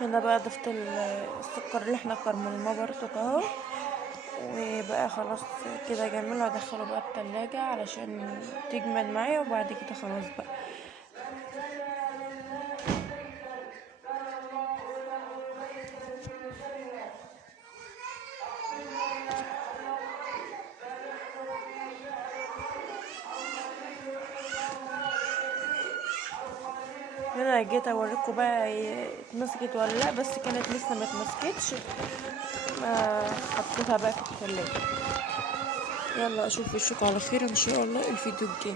هنا بقى ضفت السكر اللي احنا كرملناه برضو اهو. وبقى خلاص كده جميل. هدخله بقى التلاجة علشان تجمد معايا، وبعد كده خلاص بقى. هنا جيت اوريكم بقى هي اتمسكت ولا لا، بس كانت لسه ما اتمسكتش. ما حطيتها بقى في التلاجة. يلا اشوف وشكم على خير ان شاء الله الفيديو الجاي.